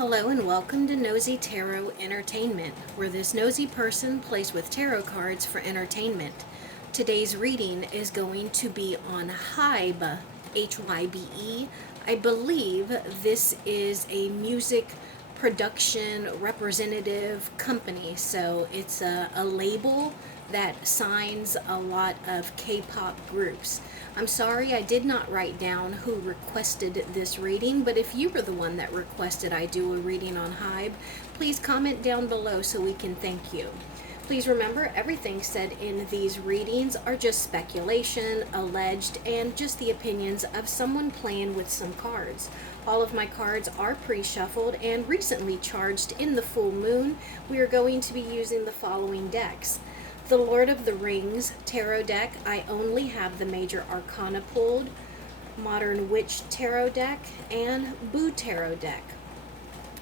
Hello and welcome to Nosy Tarot Entertainment, where this nosy person plays with tarot cards for entertainment. Today's reading is going to be on Hybe, Hybe. I believe this is a music production representative company, so it's a label that signs a lot of K-pop groups. I'm sorry I did not write down who requested this reading, but if you were the one that requested I do a reading on Hybe, please comment down below so we can thank you. Please remember, everything said in these readings are just speculation, alleged, and just the opinions of someone playing with some cards. All of my cards are pre-shuffled and recently charged in the full moon. We are going to be using the following decks. The Lord of the Rings tarot deck, I only have the major arcana pulled, Modern Witch tarot deck, and Boo tarot deck.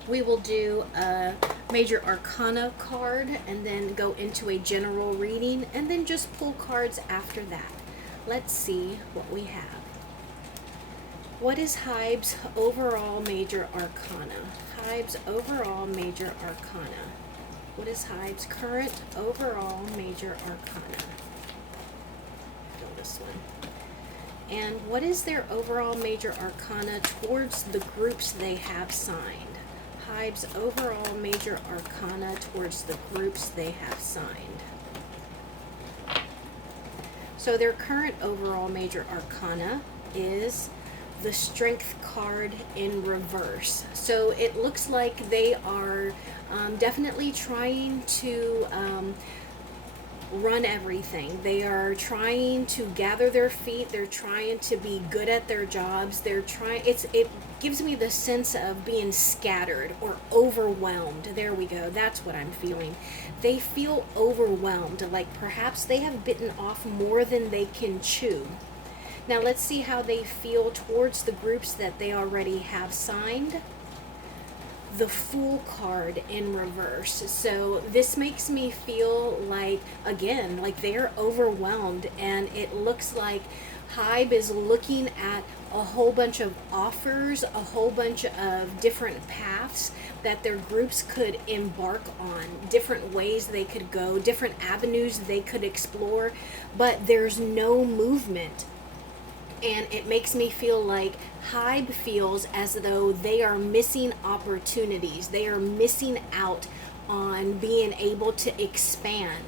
We will do a major arcana card and then go into a general reading and then just pull cards after that. Let's see what we have. What is Hybe's overall major arcana? Hybe's overall major arcana. What is Hybe's current overall major arcana? Fill this one. And what is their overall major arcana towards the groups they have signed? Hybe's overall major arcana towards the groups they have signed. So their current overall major arcana is the Strength card in reverse. So it looks like they are definitely trying to run everything. They are trying to gather their feet. They're trying to be good at their jobs. They're trying. It gives me the sense of being scattered or overwhelmed. There we go. That's what I'm feeling. They feel overwhelmed, like perhaps they have bitten off more than they can chew. Now let's see how they feel towards the groups that they already have signed. The Fool card in reverse. So this makes me feel like, again, like they're overwhelmed, and it looks like Hybe is looking at a whole bunch of offers, a whole bunch of different paths that their groups could embark on, different ways they could go, different avenues they could explore, but there's no movement. And it makes me feel like Hybe feels as though they are missing opportunities. They are missing out on being able to expand.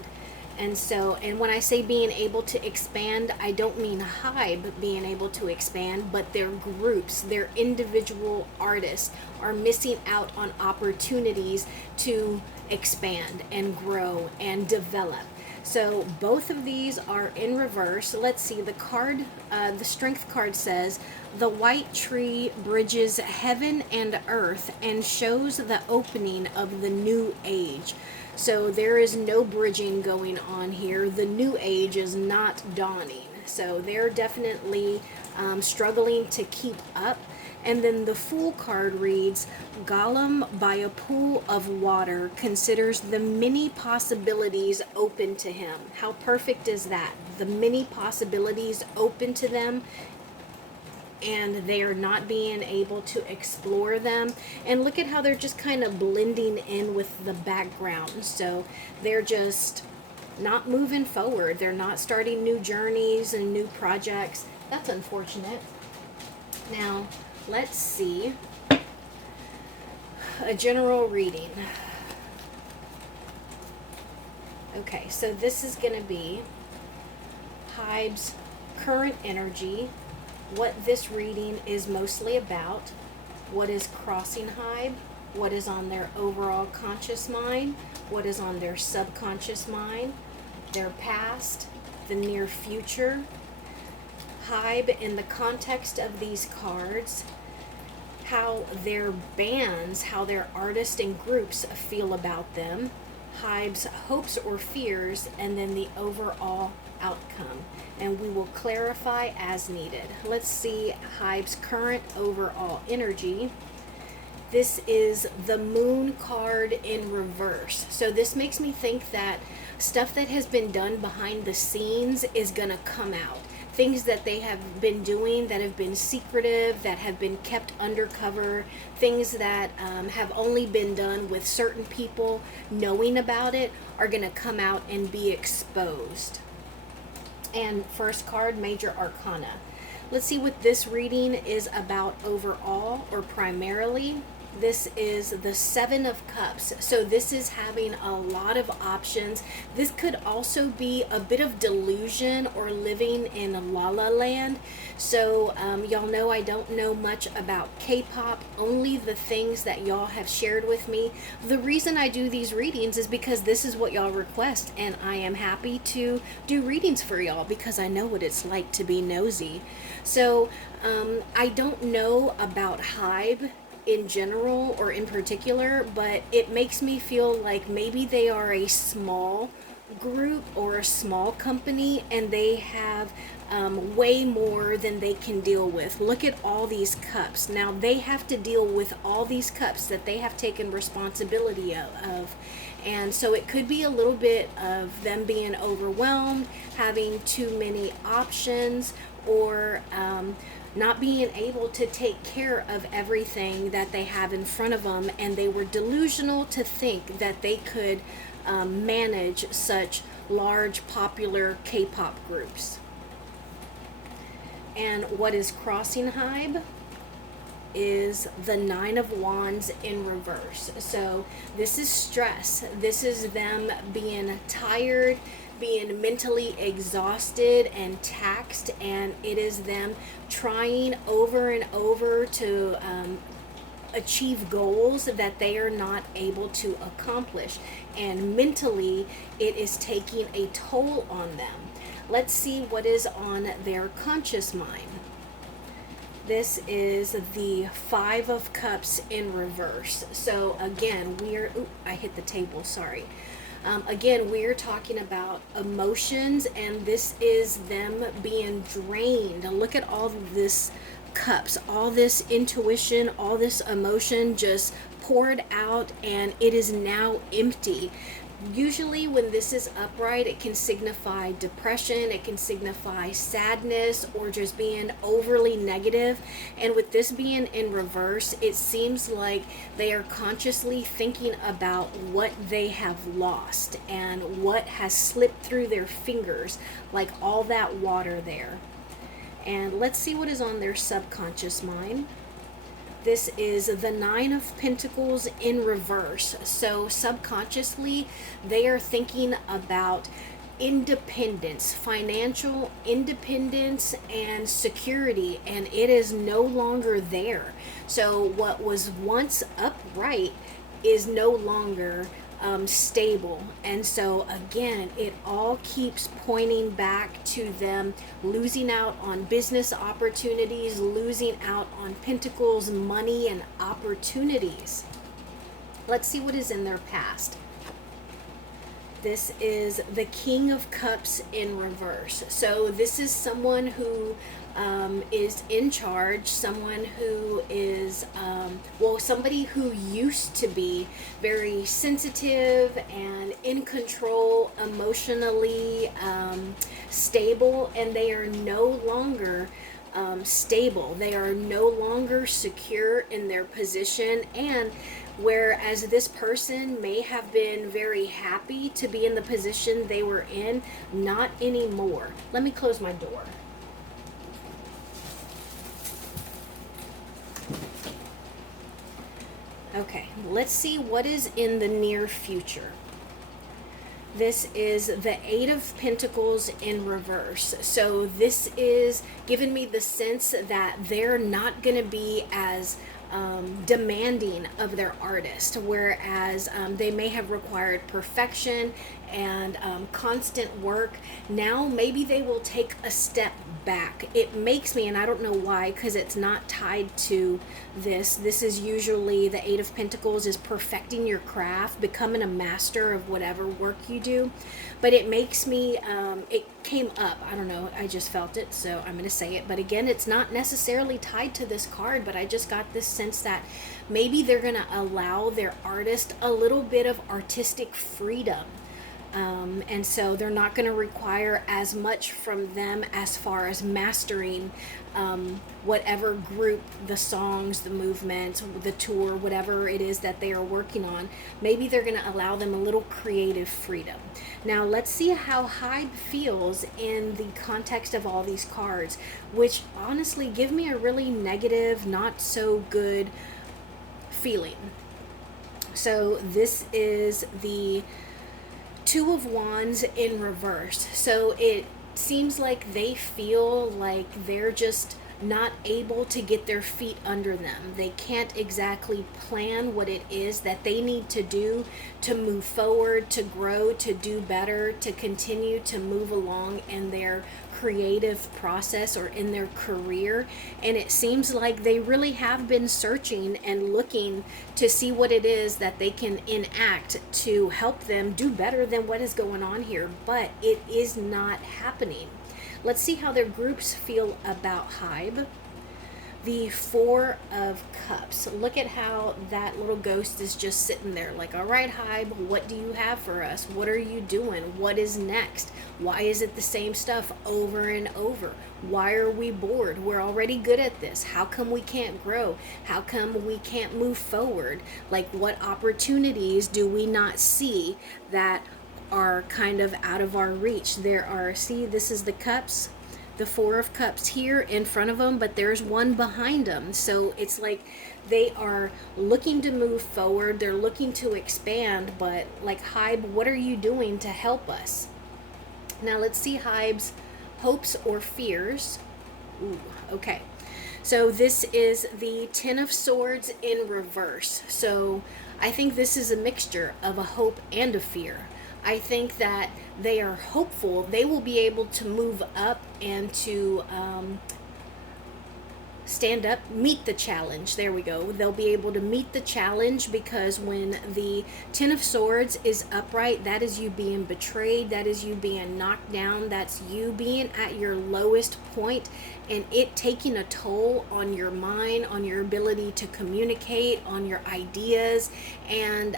And when I say being able to expand, I don't mean Hybe being able to expand, but their groups, their individual artists are missing out on opportunities to expand and grow and develop. So both of these are in reverse. Let's see, the card, the Strength card says, the white tree bridges heaven and earth and shows the opening of the new age. So there is no bridging going on here. The new age is not dawning. So they're definitely struggling to keep up. And then the Fool card reads, Gollum by a pool of water considers the many possibilities open to him. How perfect is that? The many possibilities open to them, and they are not being able to explore them. And look at how they're just kind of blending in with the background. So they're just not moving forward. They're not starting new journeys and new projects. That's unfortunate. Now, let's see a general reading. Okay, so this is going to be Hybe's current energy, what this reading is mostly about, what is crossing Hybe, what is on their overall conscious mind, what is on their subconscious mind, their past, the near future. Hybe, in the context of these cards, how their bands, how their artists and groups feel about them, Hybe's hopes or fears, and then the overall outcome. And we will clarify as needed. Let's see Hybe's current overall energy. This is the Moon card in reverse. So this makes me think that stuff that has been done behind the scenes is going to come out. things that they have been doing that have been secretive, that have been kept undercover, things that have only been done with certain people knowing about it, are going to come out and be exposed. And first card, Major Arcana. Let's see what this reading is about overall, or primarily. This is the Seven of Cups. So this is having a lot of options. This could also be a bit of delusion or living in La La Land. So y'all know I don't know much about K-pop, only the things that y'all have shared with me. The reason I do these readings is because this is what y'all request, and I am happy to do readings for y'all because I know what it's like to be nosy. So I don't know about Hybe in general or in particular, but it makes me feel like maybe they are a small group or a small company, and they have way more than they can deal with. Look at all these cups. Now they have to deal with all these cups that they have taken responsibility of. And so it could be a little bit of them being overwhelmed, having too many options, or not being able to take care of everything that they have in front of them, and they were delusional to think that they could manage such large popular K-pop groups. And what is crossing Hybe is the Nine of Wands in reverse. So this is stress. This is them being tired, being mentally exhausted and taxed, and it is them trying over and over to achieve goals that they are not able to accomplish, and mentally it is taking a toll on them. Let's see what is on their conscious mind. This is the Five of Cups in reverse. So again, I hit the table, sorry. Again, we're talking about emotions, and this is them being drained. Look at all of this cups, all this intuition, all this emotion just poured out, and it is now empty. Usually when this is upright, it can signify depression, it can signify sadness, or just being overly negative. And with this being in reverse, it seems like they are consciously thinking about what they have lost and what has slipped through their fingers, like all that water there. And let's see what is on their subconscious mind. This is the Nine of Pentacles in reverse. So subconsciously, they are thinking about independence, financial independence and security, and it is no longer there. So what was once upright is no longer stable. And so again, it all keeps pointing back to them losing out on business opportunities, losing out on pentacles, money, and opportunities. Let's see what is in their past. This is the King of Cups in reverse. So this is someone who is in charge, someone who is, somebody who used to be very sensitive and in control, emotionally stable, and they are no longer stable. They are no longer secure in their position, and whereas this person may have been very happy to be in the position they were in, not anymore. Let me close my door. Okay, let's see what is in the near future. This is the Eight of Pentacles in reverse. So this is giving me the sense that they're not going to be as demanding of their artist, whereas they may have required perfection and constant work. Now maybe they will take a step back. It makes me, and I don't know why, because it's not tied to this. This is usually the Eight of Pentacles is perfecting your craft, becoming a master of whatever work you do. But it makes me, it came up, I don't know, I just felt it, so I'm going to say it. But again, it's not necessarily tied to this card, but I just got this sense that maybe they're going to allow their artist a little bit of artistic freedom. And so they're not going to require as much from them as far as mastering whatever group, the songs, the movements, the tour, whatever it is that they are working on. Maybe they're going to allow them a little creative freedom. Now let's see how Hybe feels in the context of all these cards, which honestly give me a really negative, not so good feeling. So this is the Two of Wands in reverse. So it seems like they feel like they're just not able to get their feet under them. They can't exactly plan what it is that they need to do to move forward, to grow, to do better, to continue to move along in their creative process or in their career. And it seems like they really have been searching and looking to see what it is that they can enact to help them do better than what is going on here, but it is not happening. Let's see how their groups feel about Hybe. The Four of Cups. Look at how that little ghost is just sitting there like, all right, Hybe, what do you have for us? What are you doing? What is next? Why is it the same stuff over and over? Why are we bored? We're already good at this. How come we can't grow? How come we can't move forward? Like, what opportunities do we not see that are kind of out of our reach? There are, see, this is the cups, the Four of Cups here in front of them, but there's one behind them. So it's like they are looking to move forward, they're looking to expand, but like, Hybe, what are you doing to help us? Now let's see Hybe's hopes or fears. Ooh, okay. So this is the Ten of Swords in reverse. So I think this is a mixture of a hope and a fear. I think that they are hopeful they will be able to move up and to stand up, meet the challenge. There we go. They'll be able to meet the challenge, because when the Ten of Swords is upright, that is you being betrayed, that is you being knocked down, that's you being at your lowest point, and it taking a toll on your mind, on your ability to communicate, on your ideas, and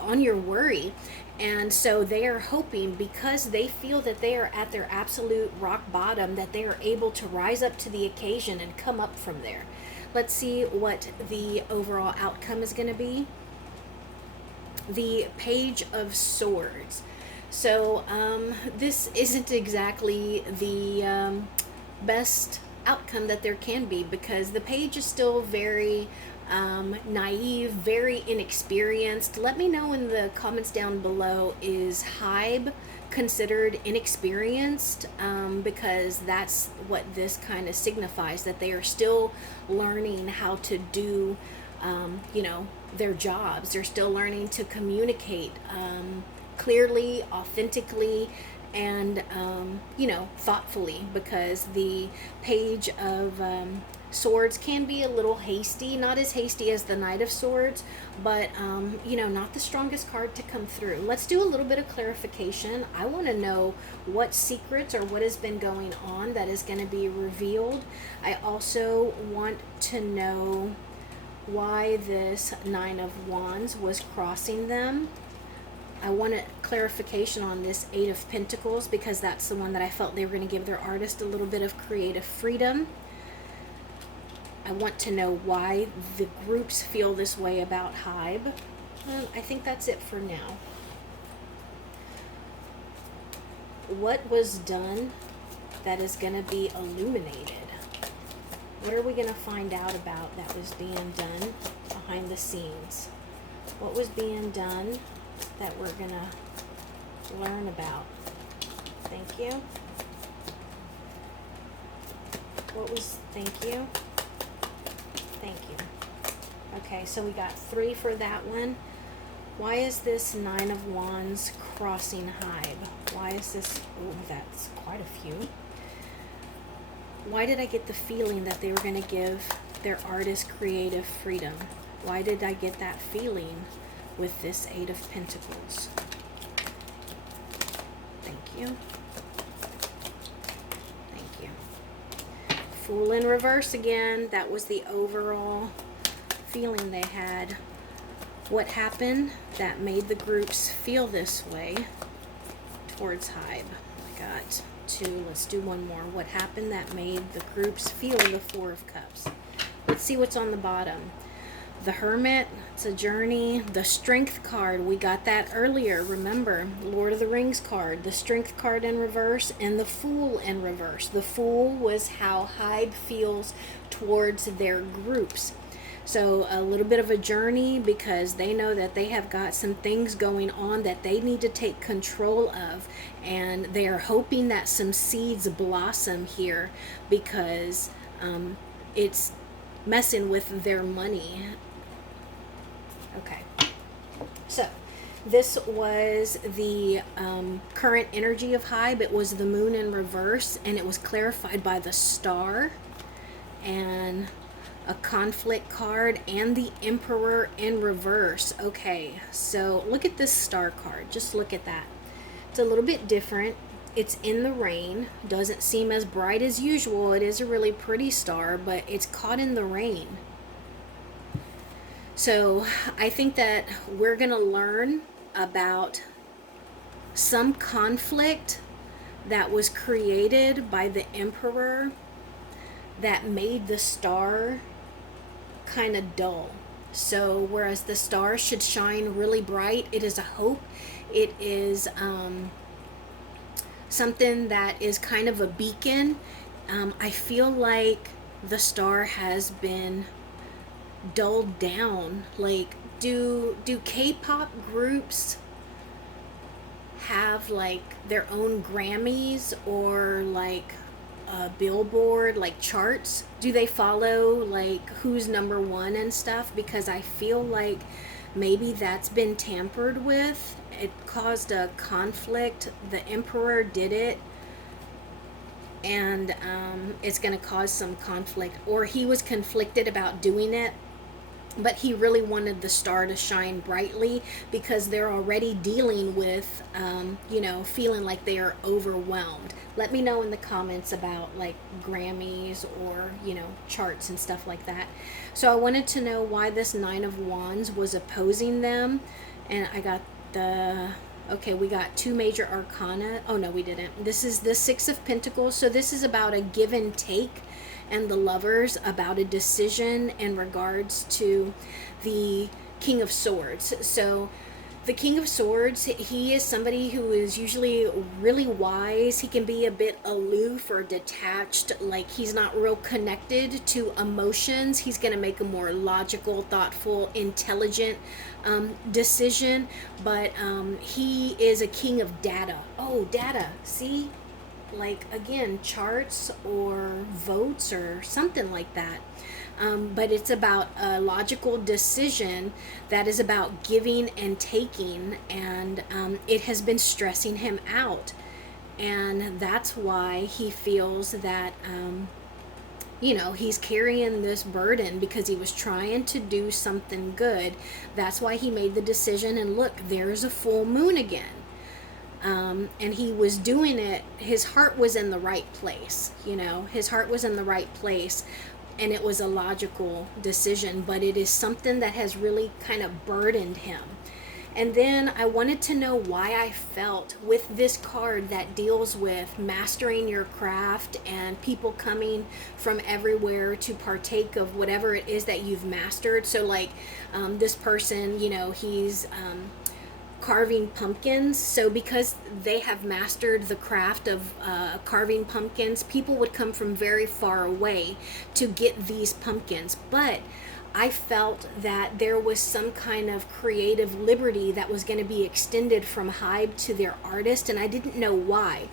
on your worry. And so they are hoping, because they feel that they are at their absolute rock bottom, that they are able to rise up to the occasion and come up from there. Let's see what the overall outcome is going to be. The Page of Swords. So this isn't exactly the best outcome that there can be, because the page is still very naive, very inexperienced. Let me know in the comments down below, is Hybe considered inexperienced? Because that's what this kind of signifies, that they are still learning how to do their jobs. They're still learning to communicate clearly, authentically, and thoughtfully, because the Page of Swords can be a little hasty, not as hasty as the Knight of Swords, but not the strongest card to come through. Let's do a little bit of clarification. I want to know what secrets or what has been going on that is going to be revealed. I also want to know why this Nine of Wands was crossing them. I want a clarification on this Eight of Pentacles, because that's the one that I felt they were going to give their artist a little bit of creative freedom. I want to know why the groups feel this way about Hybe. I think that's it for now. What was done that is going to be illuminated? What are we going to find out about that was being done behind the scenes? What was being done that we're going to learn about? Thank you. Thank you. Thank you. Okay, so we got 3 for that one. Why is this Nine of Wands crossing Hybe? Why is this? Oh, that's quite a few. Why did I get the feeling that they were going to give their artist creative freedom? Why did I get that feeling with this Eight of Pentacles? Thank you. Thank you. Fool in reverse again. That was the overall feeling they had. What happened that made the groups feel this way? towards Hybe. I got 2. Let's do one more. What happened that made the groups feel the 4 of Cups? Let's see what's on the bottom. The Hermit, it's a journey. The Strength card, we got that earlier. Remember, Lord of the Rings card, the Strength card in reverse, and the Fool in reverse. The Fool was how Hybe feels towards their groups. So a little bit of a journey because they know that they have got some things going on that they need to take control of. And they are hoping that some seeds blossom here because it's messing with their money. Okay, so this was the current energy of Hybe. It was the Moon in reverse, and it was clarified by the Star and a conflict card and the Emperor in reverse. Okay, so look at this Star card. Just look at that. It's a little bit different. It's in the rain. Doesn't seem as bright as usual. It is a really pretty star, but it's caught in the rain. So I think that we're going to learn about some conflict that was created by the Emperor that made the star kind of dull. So whereas the star should shine really bright, it is a hope. It is something that is kind of a beacon. I feel like the star has been dulled down. Like, do K-pop groups have like their own Grammys or like a Billboard like charts? Do they follow like who's number 1 and stuff? Because I feel like maybe that's been tampered with. It caused a conflict. The Emperor did it, and it's going to cause some conflict. Or he was conflicted about doing it, but he really wanted the star to shine brightly because they're already dealing with, feeling like they are overwhelmed. Let me know in the comments about like Grammys or, charts and stuff like that. So I wanted to know why this 9 of Wands was opposing them. And I got we got 2 major arcana. Oh no, we didn't. This is the 6 of Pentacles. So this is about a give and take, and the Lovers about a decision in regards to the King of Swords. So the King of Swords, he is somebody who is usually really wise. He can be a bit aloof or detached, like he's not real connected to emotions. He's going to make a more logical, thoughtful, intelligent decision, but he is a king of data. Oh, data. See? Like, again, charts or votes or something like that. But it's about a logical decision that is about giving and taking, and it has been stressing him out. And that's why he feels that, he's carrying this burden because he was trying to do something good. That's why he made the decision. And look, there's a full moon again. And he was doing it, his heart was in the right place, his heart was in the right place, and it was a logical decision, but it is something that has really kind of burdened him. And then I wanted to know why I felt with this card that deals with mastering your craft and people coming from everywhere to partake of whatever it is that you've mastered. So like this person, he's carving pumpkins. So because they have mastered the craft of carving pumpkins, people would come from very far away to get these pumpkins. But I felt that there was some kind of creative liberty that was going to be extended from Hybe to their artist, and I didn't know why.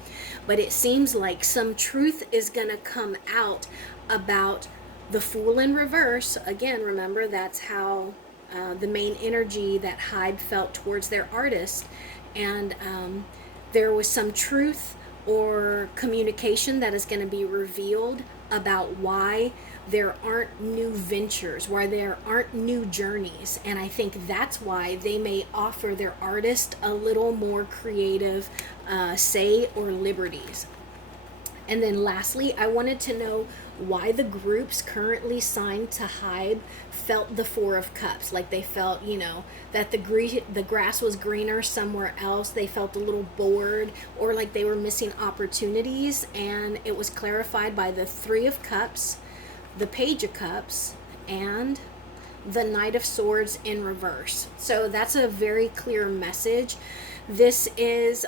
But it seems like some truth is going to come out about the Fool in reverse. Again, remember, that's how the main energy that Hybe felt towards their artist, and there was some truth or communication that is going to be revealed about why there aren't new ventures, why there aren't new journeys. And I think that's why they may offer their artist a little more creative say or liberties. And then lastly, I wanted to know why the groups currently signed to Hybe felt the Four of Cups. Like they felt, that the grass was greener somewhere else. They felt a little bored, or like they were missing opportunities. And it was clarified by the Three of Cups, the Page of Cups, and the Knight of Swords in reverse. So that's a very clear message. This is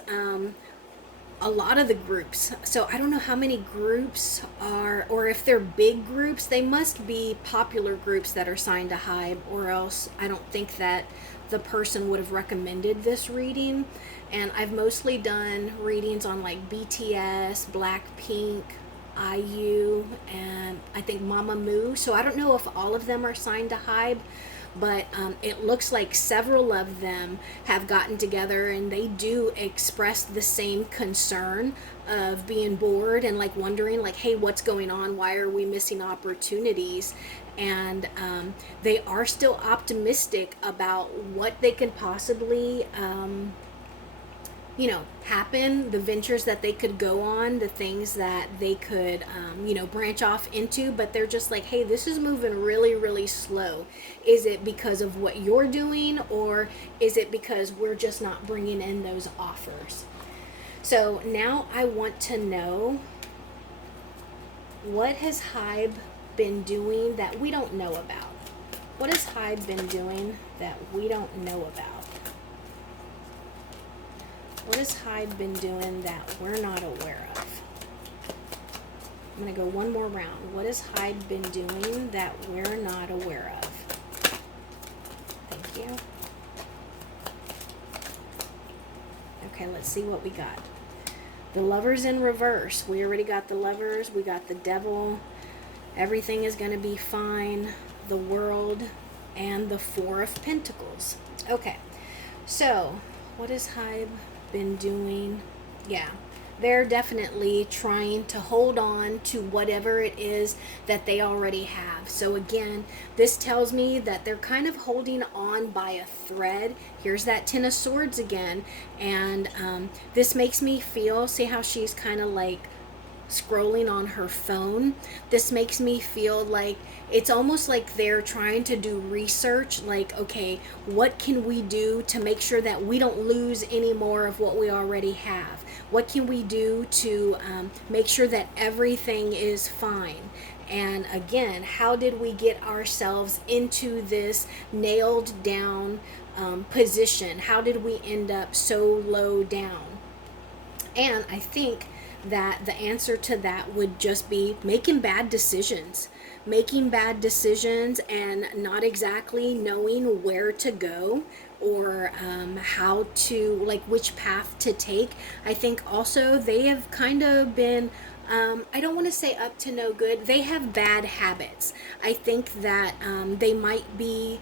a lot of the groups. So I don't know how many groups are, or if they're big groups. They must be popular groups that are signed to Hybe, or else I don't think that the person would have recommended this reading. And I've mostly done readings on like BTS, Blackpink, IU, and I think Mamamoo. So I don't know if all of them are signed to Hybe, but it looks like several of them have gotten together, and they do express the same concern of being bored and like wondering like, hey, what's going on? Why are we missing opportunities? And they are still optimistic about what they can possibly happen, the ventures that they could go on, the things that they could, branch off into. But they're just like, hey, this is moving really, really slow. Is it because of what you're doing, or is it because we're just not bringing in those offers? So now I want to know, what has Hybe been doing that we don't know about? What has Hybe been doing that we don't know about? What has Hybe been doing that we're not aware of? I'm going to go one more round. What has Hybe been doing that we're not aware of? Thank you. Okay, let's see what we got. The Lovers in reverse. We already got the Lovers. We got the Devil. Everything is going to be fine. The World. And the Four of Pentacles. Okay, so what has Hybe been doing? Yeah, they're definitely trying to hold on to whatever it is that they already have. So again, this tells me that they're kind of holding on by a thread. Here's that Ten of Swords again, and this makes me feel, see how she's kind of like scrolling on her phone. This makes me feel like it's almost like they're trying to do research, like, okay, what can we do to make sure that we don't lose any more of what we already have? What can we do to make sure that everything is fine? And again, how did we get ourselves into this nailed down position? How did we end up so low down? And I think that the answer to that would just be making bad decisions and not exactly knowing where to go, or how to, like, which path to take. I think also they have kind of been, I don't want to say up to no good. They have bad habits. I think that they might be,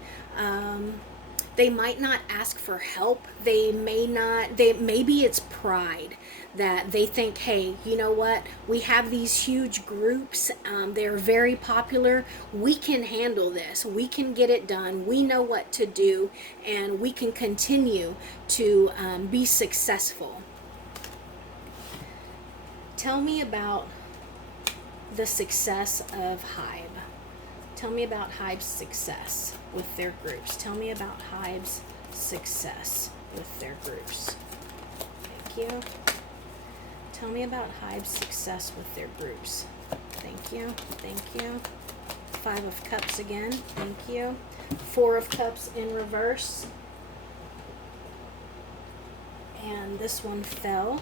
they might not ask for help. Maybe it's pride that they think, hey, you know what? We have these huge groups. They're very popular. We can handle this. We can get it done. We know what to do, and we can continue to be successful. Tell me about the success of Hybe. Tell me about Hybe's success with their groups. Tell me about Hybe's success with their groups. Thank you. Tell me about Hybe's success with their groups. Thank you. Thank you. Five of Cups again. Thank you. Four of Cups in reverse. And this one fell.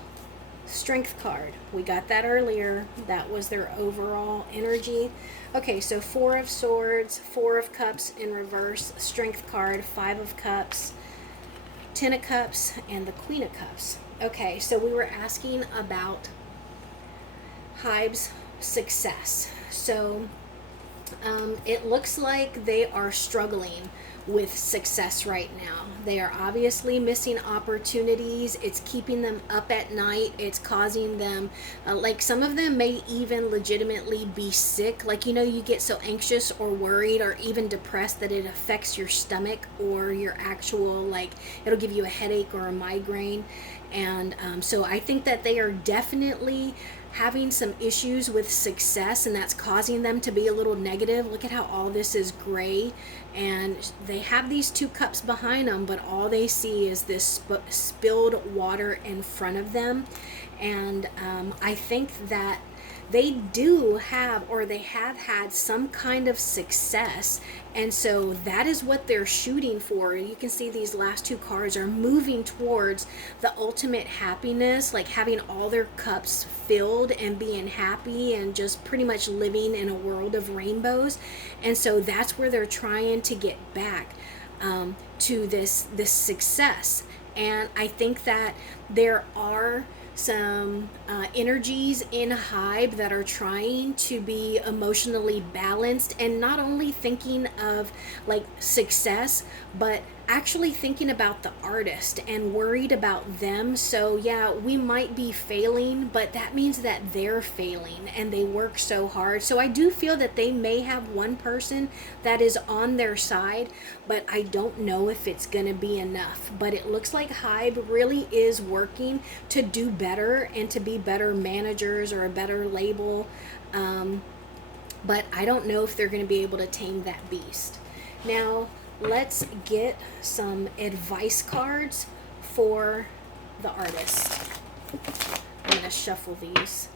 Strength card. We got that earlier. That was their overall energy. Okay, so Four of Swords, Four of Cups in reverse, Strength card, Five of Cups, Ten of Cups, and the Queen of Cups. Okay, so we were asking about Hybe's success. So it looks like they are struggling with success right now. They are obviously missing opportunities. It's keeping them up at night. It's causing them, like some of them may even legitimately be sick. Like, you get so anxious or worried or even depressed that it affects your stomach or your actual, like, it'll give you a headache or a migraine. And so I think that they are definitely having some issues with success, and that's causing them to be a little negative. Look at how all this is gray, and they have these 2 cups behind them, but all they see is this spilled water in front of them. And I think that they do have, or they have had, some kind of success, and so that is what they're shooting for. You can see these last 2 cards are moving towards the ultimate happiness, like having all their cups filled and being happy and just pretty much living in a world of rainbows. And so that's where they're trying to get back to this success. And I think that there are some energies in Hybe that are trying to be emotionally balanced, and not only thinking of like success, but actually thinking about the artist and worried about them. So yeah, we might be failing, but that means that they're failing and they work so hard. So I do feel that they may have one person that is on their side, but I don't know if it's gonna be enough. But it looks like Hybe really is working to do better and to be better managers or a better label, but I don't know if they're going to be able to tame that beast. Now let's get some advice cards for the artist. I'm going to shuffle these.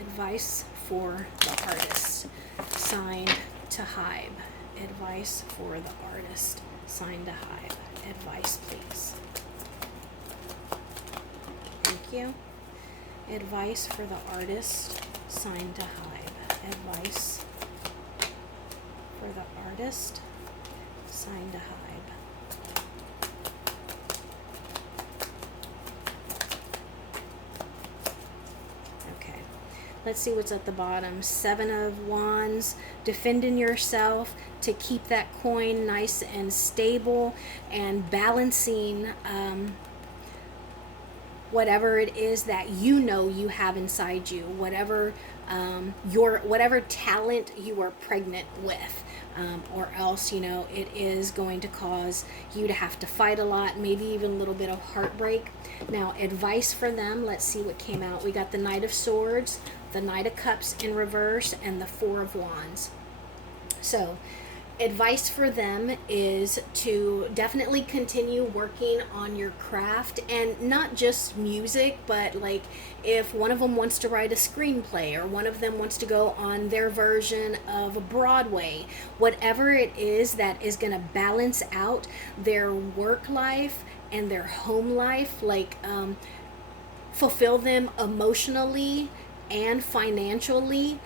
Advice for the artist, signed to Hybe. Advice for the artist, signed to Hybe. Advice, please. Thank you. Advice for the artist, signed to Hybe. Advice for the artist, signed to Hybe. Okay, let's see what's at the bottom. 7 of Wands, defending yourself to keep that coin nice and stable, and balancing whatever it is that you know you have inside you, whatever whatever talent you are pregnant with, or else, you know, it is going to cause you to have to fight a lot, maybe even a little bit of heartbreak. Now, advice for them, let's see what came out. We got the Knight of Swords, the Knight of Cups in reverse, and the 4 of Wands. So advice for them is to definitely continue working on your craft, and not just music, but like if one of them wants to write a screenplay, or one of them wants to go on their version of Broadway, whatever it is that is going to balance out their work life and their home life, like fulfill them emotionally and financially.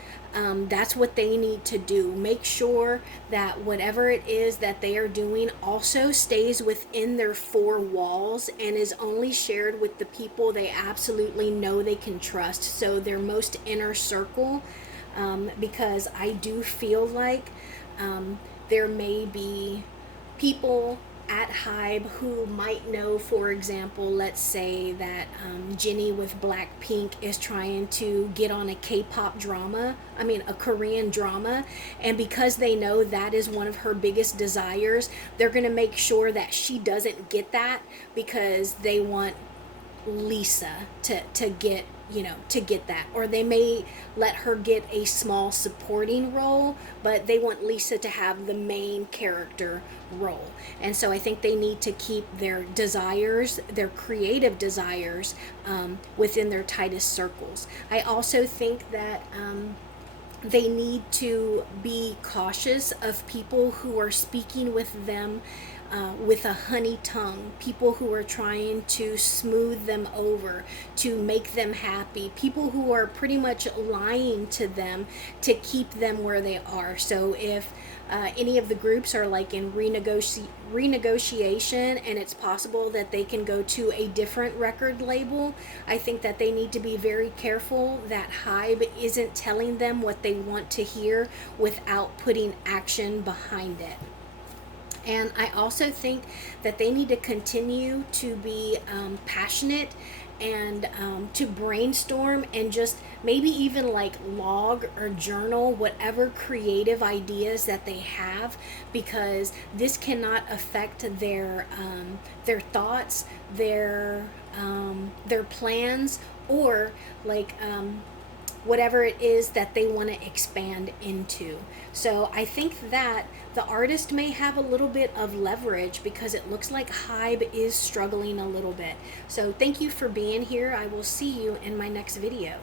That's what they need to do. Make sure that whatever it is that they are doing also stays within their 4 walls and is only shared with the people they absolutely know they can trust. So their most inner circle, because I do feel like there may be people at Hybe who might know, for example, let's say that Jennie with Blackpink is trying to get on a K-pop drama, a Korean drama, and because they know that is one of her biggest desires, they're going to make sure that she doesn't get that, because they want Lisa to get that, or they may let her get a small supporting role, but they want Lisa to have the main character role. And so I think they need to keep their desires, their creative desires, within their tightest circles. I also think that they need to be cautious of people who are speaking with them with a honey tongue, people who are trying to smooth them over, to make them happy, people who are pretty much lying to them to keep them where they are. So if any of the groups are like in renegotiation and it's possible that they can go to a different record label, I think that they need to be very careful that Hybe isn't telling them what they want to hear without putting action behind it. And I also think that they need to continue to be passionate and to brainstorm and just maybe even like log or journal whatever creative ideas that they have, because this cannot affect their thoughts, their plans, or like whatever it is that they want to expand into. So I think that the artist may have a little bit of leverage because it looks like Hybe is struggling a little bit. So thank you for being here. I will see you in my next video.